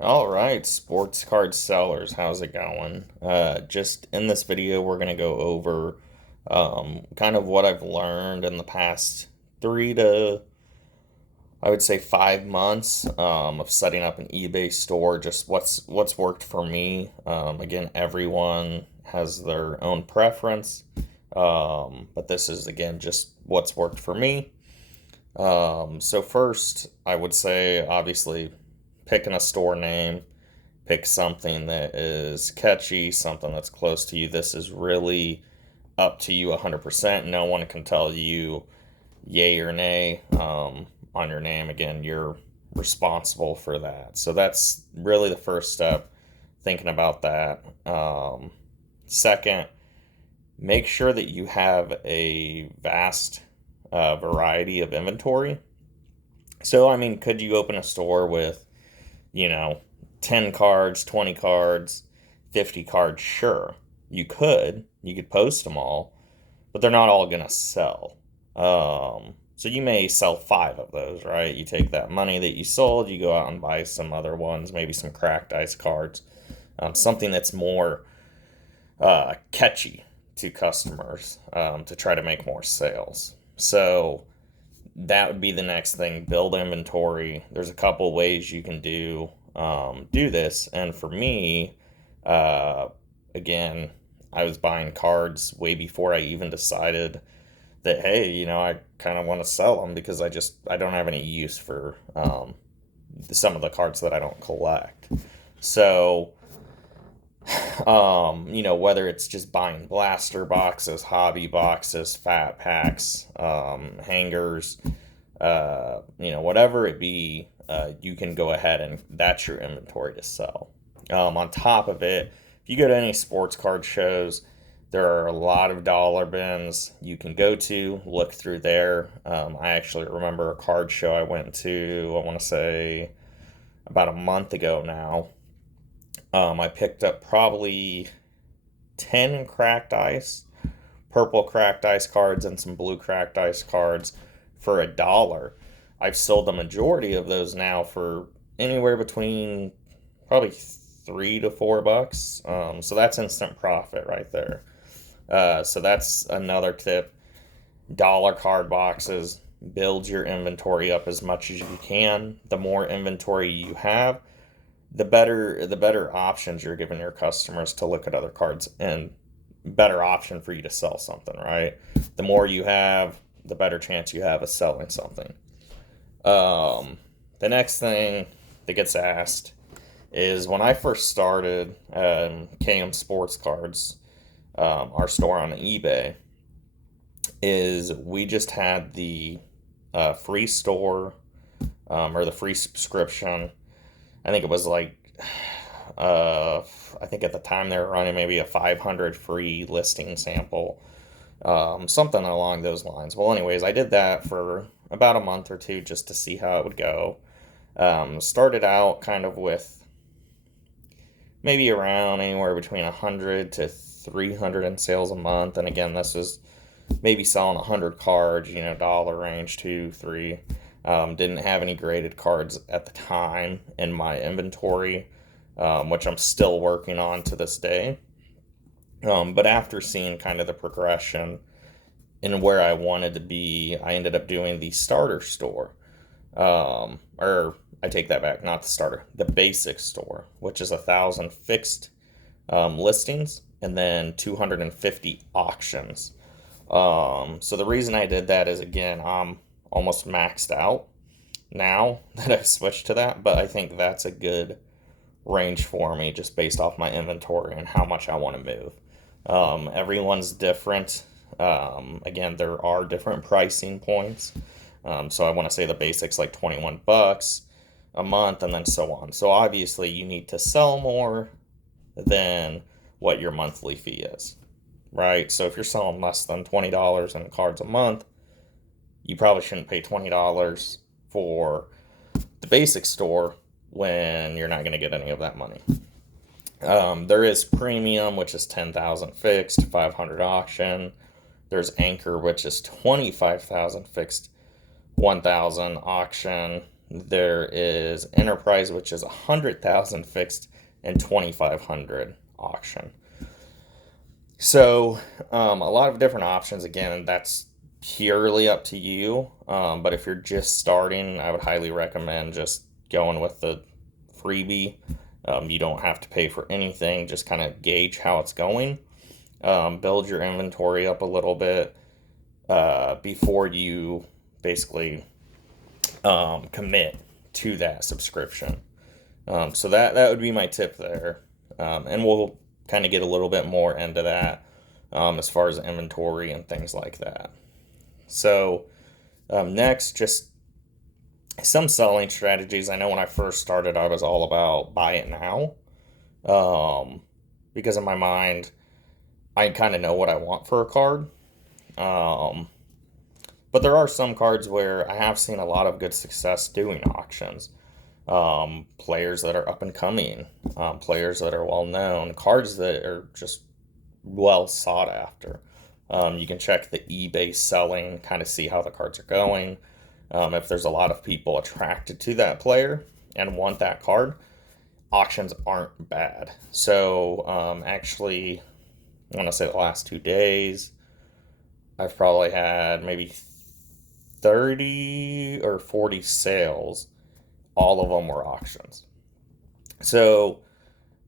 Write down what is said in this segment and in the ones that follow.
All right, sports card sellers, how's it going? Just in this video, we're going to go over kind of what I've learned in the past 5 months of setting up an eBay store. Just what's worked for me. Again, everyone has their own preference, but this is again just what's worked for me. So first, I would say obviously picking a store name, pick something that is catchy, something that's close to you. This is really up to you 100%. No one can tell you yay or nay on your name. Again, you're responsible for that. So that's really the first step, thinking about that. Second, make sure that you have a vast variety of inventory. So, I mean, could you open a store with, you know, 10 cards, 20 cards, 50 cards? Sure, you could. You could post them all, but they're not all going to sell. So you may sell five of those, right? You take that money that you sold, you go out and buy some other ones, maybe some cracked ice cards, something that's more catchy to customers to try to make more sales. So that would be the next thing. Build inventory. There's a couple ways you can do this, and for me, uh, again, I was buying cards way before I even decided that, hey, I kind of want to sell them because I don't have any use for some of the cards that I don't collect. So whether it's just buying blaster boxes, hobby boxes, fat packs, hangers, whatever it be, you can go ahead and that's your inventory to sell. On top of it, if you go to any sports card shows, there are a lot of dollar bins you can go to, look through there. I actually remember a card show I went to, I want to say about a month ago now. I picked up probably 10 cracked ice, purple cracked ice cards, and some blue cracked ice cards for $1. I've sold the majority of those now for anywhere between probably $3 to $4. So that's instant profit right there. So that's another tip. Dollar card boxes, build your inventory up as much as you can. The more inventory you have, the better options you're giving your customers to look at other cards, and better option for you to sell something, right? The more you have, the better chance you have of selling something. The next thing that gets asked is when I first started KM Sports Cards, our store on eBay, is we just had the free store or the free subscription. I think it was like, I think at the time they were running maybe a 500 free listing sample, something along those lines. Well, anyways, I did that for about a month or two just to see how it would go. Started out kind of with maybe around anywhere between 100 to 300 in sales a month. And again, this was maybe selling 100 cards, dollar range, two, three. Didn't have any graded cards at the time in my inventory, which I'm still working on to this day. But after seeing kind of the progression and where I wanted to be, I ended up doing the starter store. Or I take that back, not the starter, the basic store, which is 1,000 fixed listings and then 250 auctions. So the reason I did that is, again, I'm almost maxed out now that I've switched to that, but I think that's a good range for me just based off my inventory and how much I want to move. Everyone's different. Again, there are different pricing points. So I want to say the basics like $21 a month and then so on. So obviously you need to sell more than what your monthly fee is, right? So if you're selling less than $20 in cards a month, you probably shouldn't pay $20 for the basic store when you're not going to get any of that money. There is premium, which is 10,000 fixed, 500 auction. There's anchor, which is 25,000 fixed, 1,000 auction. There is Enterprise, which is 100,000 fixed and 2,500 auction. So a lot of different options. Again, that's purely up to you. But if you're just starting, I would highly recommend just going with the freebie. You don't have to pay for anything. Just kind of gauge how it's going. Build your inventory up a little bit before you basically commit to that subscription. So that would be my tip there. And we'll kind of get a little bit more into that as far as inventory and things like that. So next, just some selling strategies. I know when I first started, I was all about buy it now, because in my mind, I kind of know what I want for a card. Um, but there are some cards where I have seen a lot of good success doing auctions. Players that are up and coming, players that are well known, cards that are just well sought after. You can check the eBay selling, kind of see how the cards are going. If there's a lot of people attracted to that player and want that card, auctions aren't bad. So actually, I want to say the last 2 days, I've probably had maybe 30 or 40 sales. All of them were auctions. So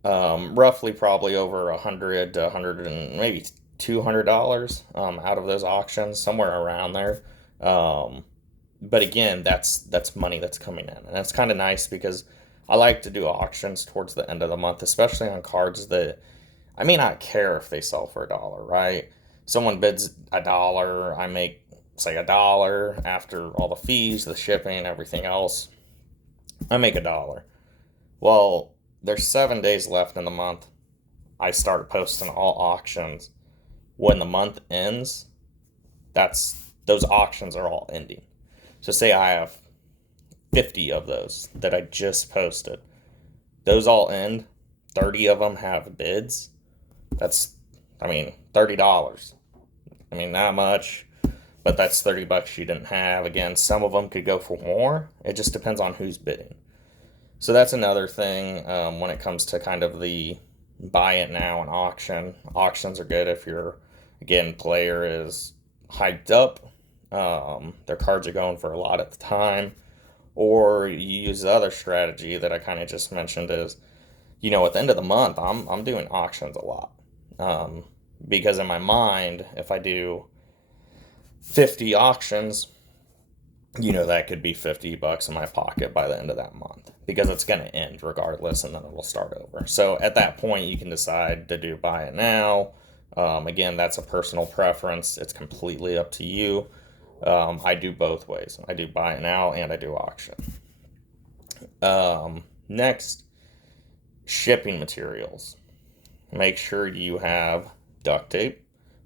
roughly probably over 100 to 100 and maybe $200 out of those auctions, somewhere around there. But again, that's money that's coming in, and it's kind of nice because I like to do auctions towards the end of the month, especially on cards that I may not care if they sell for $1, right? Someone bids $1, I make say $1 after all the fees, the shipping, everything else. I make $1. Well, there's 7 days left in the month. I start posting all auctions. When the month ends, those auctions are all ending. So say I have 50 of those that I just posted. Those all end. 30 of them have bids. That's, $30. Not much, but that's $30 you didn't have. Again, some of them could go for more. It just depends on who's bidding. So that's another thing when it comes to kind of the buy it now and auction. Auctions are good if your, again, player is hyped up. Their cards are going for a lot at the time. Or you use the other strategy that I kind of just mentioned is, at the end of the month, I'm doing auctions a lot. Because in my mind, if I do 50 auctions, that could be $50 in my pocket by the end of that month because it's going to end regardless and then it'll start over. So at that point, you can decide to do buy it now. Again, that's a personal preference. It's completely up to you. I do both ways. I do buy it now and I do auction. Next, shipping materials. Make sure you have duct tape,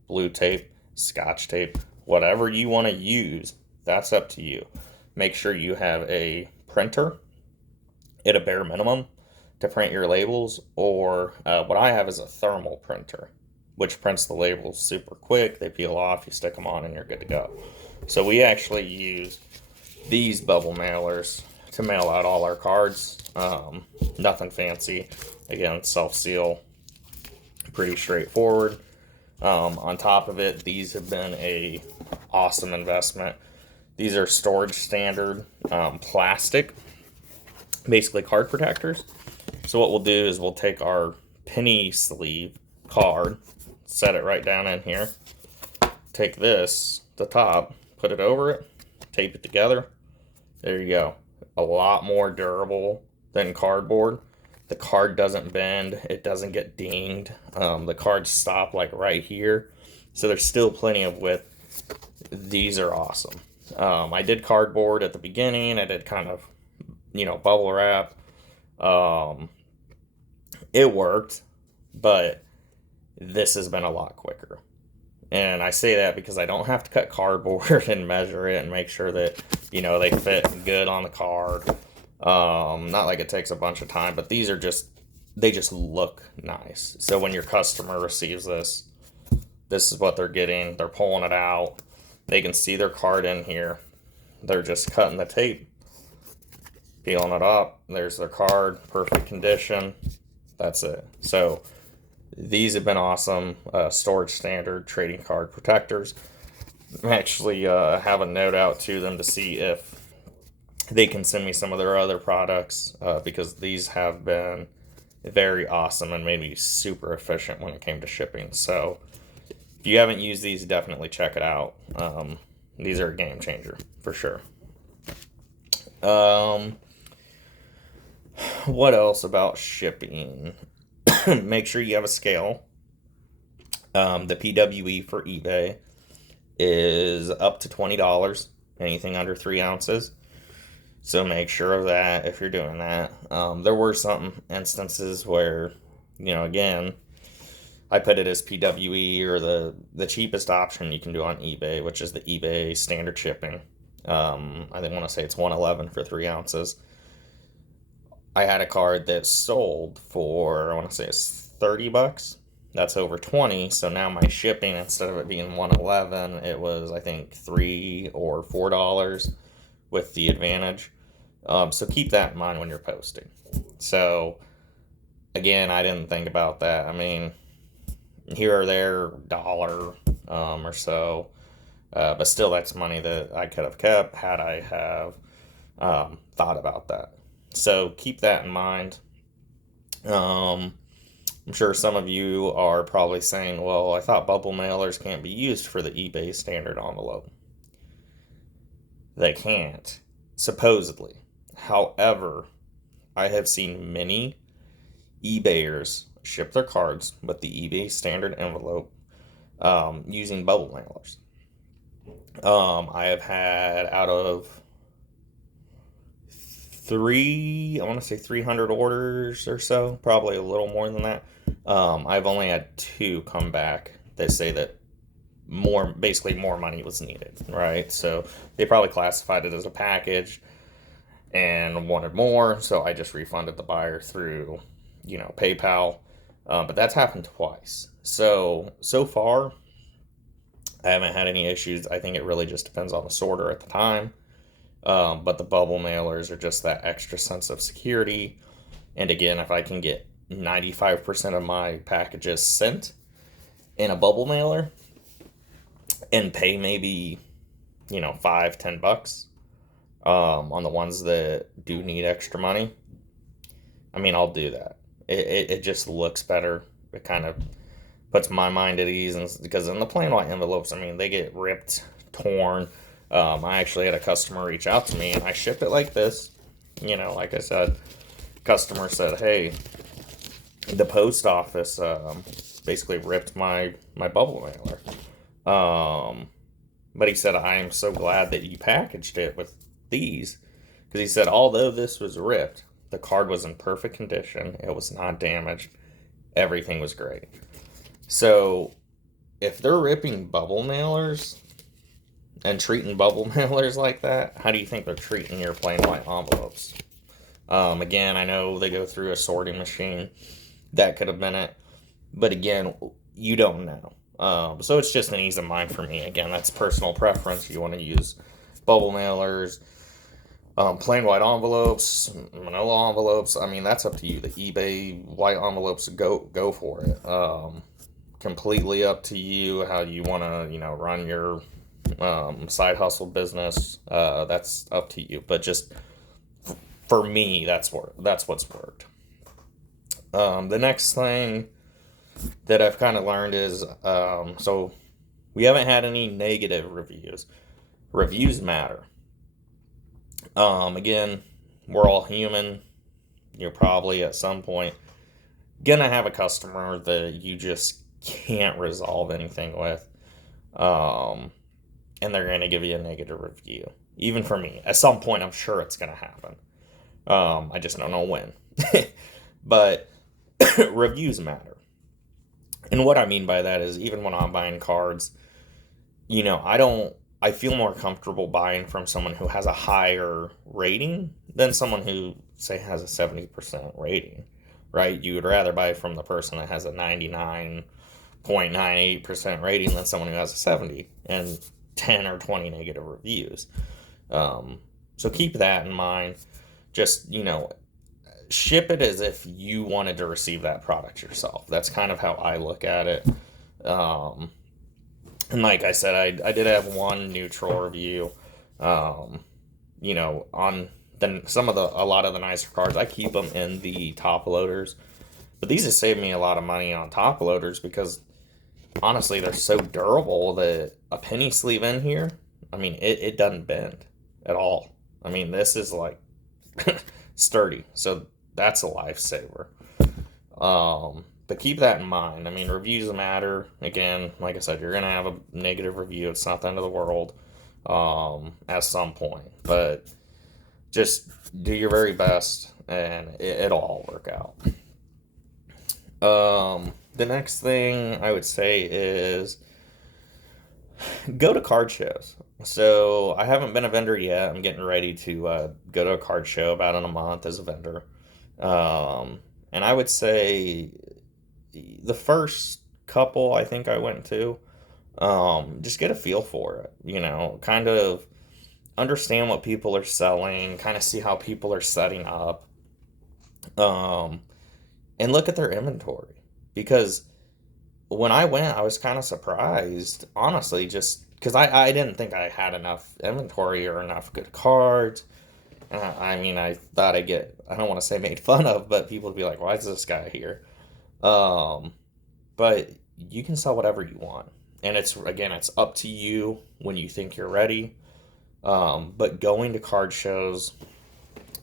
blue tape, scotch tape, whatever you want to use. That's up to you. Make sure you have a printer at a bare minimum to print your labels, or what I have is a thermal printer, which prints the labels super quick. They peel off, you stick them on, and you're good to go. So we actually use these bubble mailers to mail out all our cards. Nothing fancy. Again, self-seal, pretty straightforward. On top of it, these have been a awesome investment. These are storage standard plastic, basically card protectors. So what we'll do is we'll take our penny sleeve card, set it right down in here, take this, the top, put it over it, tape it together. There you go. A lot more durable than cardboard. The card doesn't bend, it doesn't get dinged. The cards stop like right here, so there's still plenty of width. These are awesome. I did cardboard at the beginning. I did kind of, bubble wrap. It worked, but this has been a lot quicker. And I say that because I don't have to cut cardboard and measure it and make sure that, they fit good on the card. Not like it takes a bunch of time, but these are they just look nice. So when your customer receives this is what they're getting. They're pulling it out. They can see their card in here. They're just cutting the tape. peeling it up. There's their card, perfect condition. That's it. So these have been awesome. Storage standard trading card protectors. I actually have a note out to them to see if they can send me some of their other products because these have been very awesome and made me super efficient when it came to shipping. So if you haven't used these, definitely check it out. These are a game changer for sure. What else about shipping? Make sure you have a scale. The PWE for eBay is up to $20, anything under 3 ounces. So make sure of that if you're doing that. There were some instances where, again, I put it as PWE or the cheapest option you can do on eBay, which is the eBay standard shipping. I think want to say it's 111 for 3 ounces. I had a card that sold for, I want to say it's $30. That's over 20. So now my shipping, instead of it being 111, it was I think $3 or $4 with the advantage. So keep that in mind when you're posting. So again, I didn't think about that. I mean, here or there, dollar or so, but still, that's money that I could have kept had I have thought about that. So keep that in mind. I'm sure some of you are probably saying, well, I thought bubble mailers can't be used for the eBay standard envelope. They can't, supposedly. However, I have seen many eBayers ship their cards with the eBay standard envelope using bubble mailers. I have had out of I want to say 300 orders or so, probably a little more than that. I've only had 2 come back that say that basically more money was needed, right? So they probably classified it as a package and wanted more, so I just refunded the buyer through, PayPal. But that's happened twice. So far, I haven't had any issues. I think it really just depends on the sorter at the time. But the bubble mailers are just that extra sense of security. And again, if I can get 95% of my packages sent in a bubble mailer and pay maybe, $5-10 on the ones that do need extra money, I mean, I'll do that. It just looks better. It kind of puts my mind at ease, and because in the plain white envelopes, I mean, they get ripped, torn. I actually had a customer reach out to me, and I shipped it like this. Like I said, customer said, "Hey, the post office basically ripped my bubble mailer." But he said, "I am so glad that you packaged it with these," because he said, although this was ripped, the card was in perfect condition. It was not damaged. Everything was great. So if they're ripping bubble mailers and treating bubble mailers like that, how do you think they're treating your plain white envelopes? Again, I know they go through a sorting machine. That could have been it. But again, you don't know. So it's just an ease of mind for me. Again, that's personal preference. You want to use bubble mailers, plain white envelopes, manila envelopes. I mean, that's up to you. The eBay white envelopes, go for it. Completely up to you how you want to, run your side hustle business. That's up to you. But just for me, that's what's worked. The next thing that I've kind of learned is so we haven't had any negative reviews. Reviews matter. Again, we're all human. You're probably at some point gonna have a customer that you just can't resolve anything with, and they're gonna give you a negative review. Even for me, at some point, I'm sure it's gonna happen. I just don't know when. But reviews matter. And what I mean by that is, even when I'm buying cards, I feel more comfortable buying from someone who has a higher rating than someone who, say, has a 70% rating, right? You would rather buy from the person that has a 99.98% rating than someone who has a 70 and 10 or 20 negative reviews. So keep that in mind. just, ship it as if you wanted to receive that product yourself. That's kind of how I look at it. Um, and like I said, I did have one neutral review, um, on a lot of the nicer cards. I keep them in the top loaders, but these have saved me a lot of money on top loaders because honestly, they're so durable that a penny sleeve in here, I mean, it doesn't bend at all. I mean, this is like sturdy, so that's a lifesaver. But keep that in mind. I mean, reviews matter. Again, like I said, you're gonna have a negative review. It's not the end of the world, at some point. But just do your very best, and it'll all work out. The next thing I would say is go to card shows. So I haven't been a vendor yet. I'm getting ready to go to a card show about in a month as a vendor. And I would say the first couple I think I went to, just get a feel for it. Kind of understand what people are selling, kind of see how people are setting up, um, and look at their inventory. Because when I went, I was kind of surprised, honestly, just because I didn't think I had enough inventory or enough good cards. I mean, I thought I don't want to say made fun of, but people would be like, why is this guy here? Um, but you can sell whatever you want. And it's up to you when you think you're ready. But going to card shows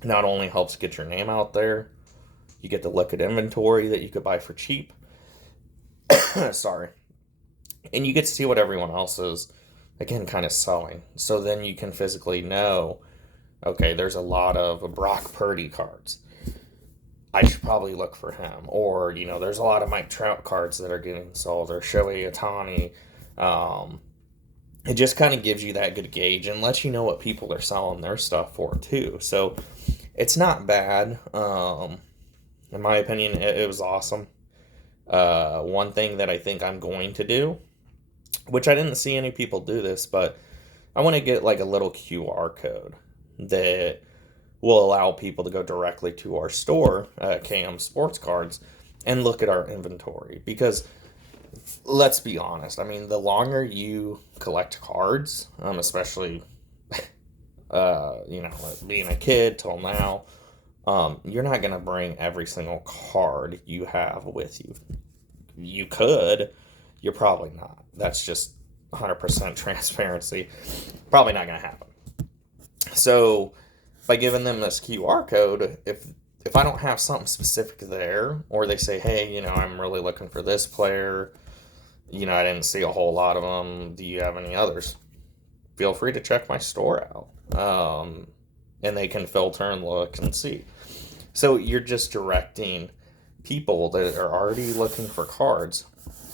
not only helps get your name out there, you get to look at inventory that you could buy for cheap. Sorry. And you get to see what everyone else is, again, kind of selling. So then you can physically know, okay, there's a lot of Brock Purdy cards. I should probably look for him. Or, there's a lot of Mike Trout cards that are getting sold, or Shohei Ohtani. It just kind of gives you that good gauge and lets you know what people are selling their stuff for, too. So it's not bad. In my opinion, it was awesome. One thing that I think I'm going to do, which I didn't see any people do this, but I want to get like a little QR code that will allow people to go directly to our store, KM Sports Cards, and look at our inventory. Because let's be honest, I mean, the longer you collect cards, especially, being a kid till now, you're not going to bring every single card you have with you. You could, you're probably not. That's just 100% transparency. Probably not going to happen. So by giving them this QR code, if I don't have something specific there, or they say, hey, I'm really looking for this player, I didn't see a whole lot of them. Do you have any others? Feel free to check my store out. And they can filter and look and see. So you're just directing people that are already looking for cards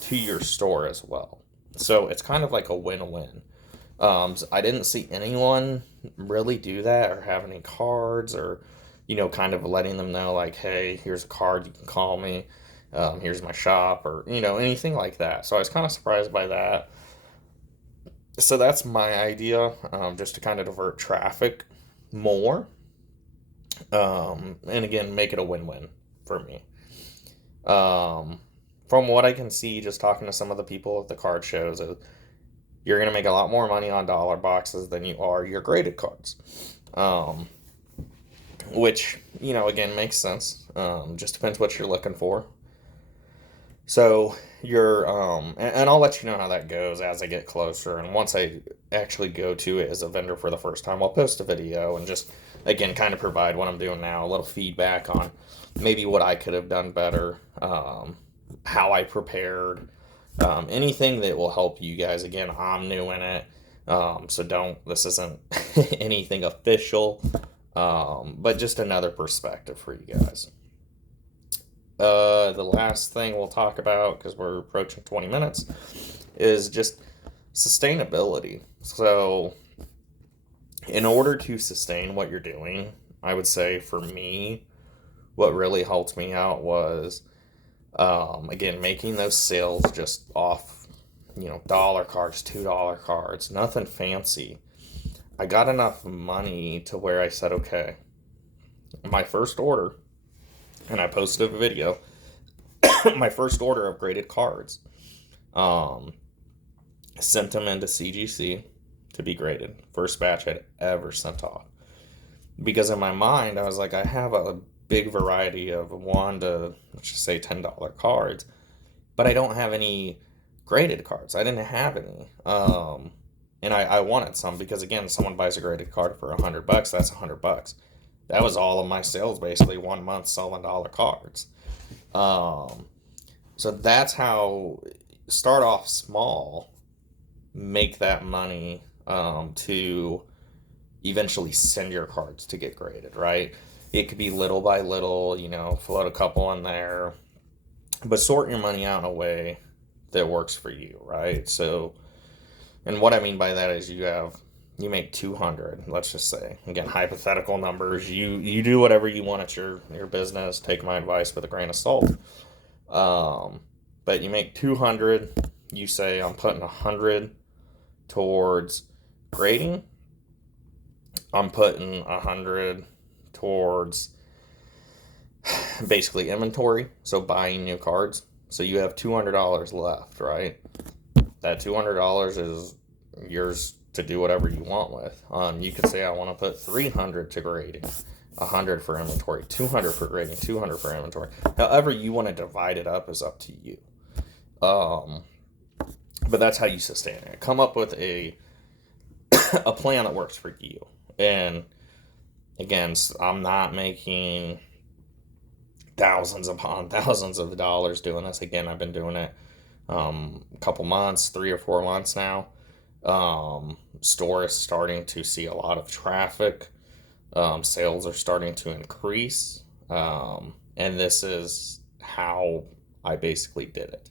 to your store as well. So it's kind of like a win-win. So I didn't see anyone really do that or have any cards or, kind of letting them know like, hey, here's a card, you can call me. Here's my shop or, anything like that. So I was kind of surprised by that. So that's my idea, just to kind of divert traffic more. And again, make it a win-win for me. From what I can see, just talking to some of the people at the card shows, you're going to make a lot more money on dollar boxes than you are your graded cards. Which, again, makes sense. Just depends what you're looking for. So and I'll let you know how that goes as I get closer. And once I actually go to it as a vendor for the first time, I'll post a video and just, again, kind of provide what I'm doing now, a little feedback on maybe what I could have done better, how I prepared, anything that will help you guys. Again, I'm new in it, so this isn't anything official, but just another perspective for you guys. The last thing we'll talk about, because we're approaching 20 minutes, is just sustainability. So in order to sustain what you're doing, I would say for me, what really helped me out was, again, making those sales just off, dollar cards, $2 cards, nothing fancy. I got enough money to where I said, okay, My first order, and I posted a video, my first order of graded cards, um, sent them into CGC to be graded. First batch I'd ever sent off. Because in my mind, I was like, I have a big variety of $1 to, let's just say, $10 cards, but I don't have any graded cards. I didn't have any. And I wanted some because, again, someone buys a graded card for $100, that's $100. That was all of my sales, basically, 1 month selling dollar cards. So that's how, start off small, make that money to eventually send your cards to get graded, right? It could be little by little, float a couple in there, but sort your money out in a way that works for you, right? So, and what I mean by that is you make 200, let's just say, again, hypothetical numbers, you do whatever you want at your business, take my advice with a grain of salt. But you make 200, you say, I'm putting 100 towards grading, I'm putting 100 towards basically inventory, so buying new cards. So you have $200 left, right? That $200 is yours to do whatever you want with. You could say I want to put 300 to grading, 100 for inventory, 200 for grading, 200 for inventory. However you want to divide it up is up to you. But that's how you sustain it. Come up with a plan that works for you. And again, I'm not making thousands upon thousands of dollars doing this. Again, I've been doing it a couple months, 3 or 4 months now. Store is starting to see a lot of traffic. Sales are starting to increase. And this is how I basically did it.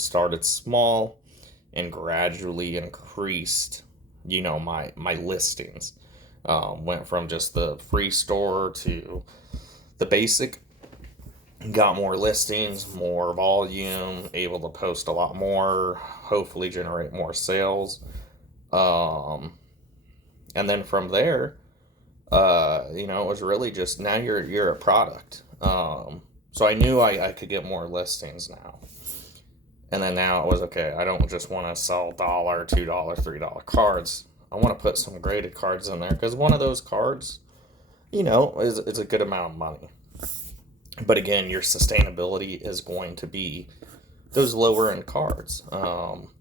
Started small and gradually increased, my listings. Went from just the free store to the basic, got more listings, more volume, able to post a lot more, hopefully generate more sales. And then from there, it was really just, now you're a product. So I knew I could get more listings now. And then now it was, okay, I don't just want to sell $1, $2, $3 cards. I want to put some graded cards in there because one of those cards, is a good amount of money. But again, your sustainability is going to be those lower end cards.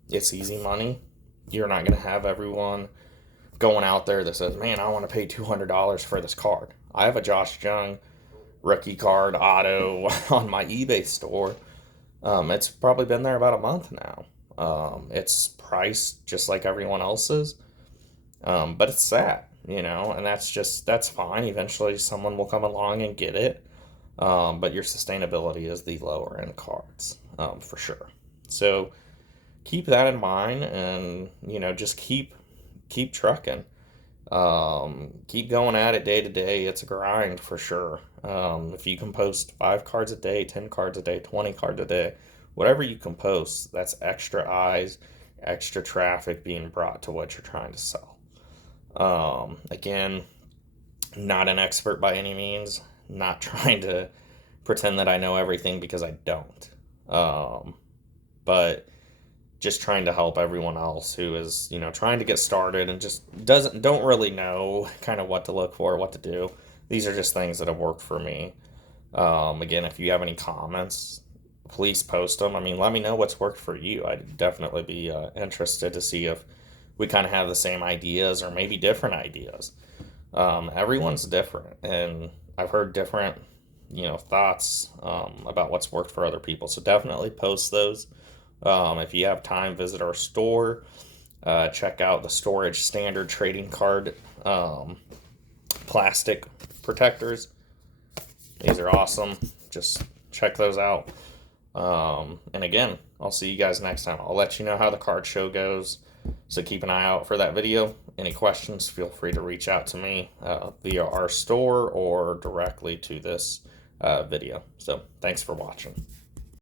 It's easy money. You're not going to have everyone going out there that says, man, I want to pay $200 for this card. I have a Josh Jung rookie card auto on my eBay store. It's probably been there about a month now. It's priced just like everyone else's. But it's sad, and that's fine. Eventually someone will come along and get it. But your sustainability is the lower end cards, for sure. So keep that in mind and, just keep trucking. Keep going at it day to day. It's a grind for sure. If you can post 5 cards a day, 10 cards a day, 20 cards a day, whatever you can post, that's extra eyes, extra traffic being brought to what you're trying to sell. Again, not an expert by any means, not trying to pretend that I know everything because I don't. But just trying to help everyone else who is, trying to get started and just don't really know kind of what to look for, what to do. These are just things that have worked for me. Again, if you have any comments, please post them. Let me know what's worked for you. I'd definitely be interested to see if we kind of have the same ideas or maybe different ideas. Everyone's different, and I've heard different, thoughts about what's worked for other people. So definitely post those. If you have time, visit our store. Check out the Storage Standard trading card plastic protectors. These are awesome. Just check those out. And again, I'll see you guys next time. I'll let you know how the card show goes. So keep an eye out for that video. Any questions, feel free to reach out to me via our store or directly to this video. So thanks for watching.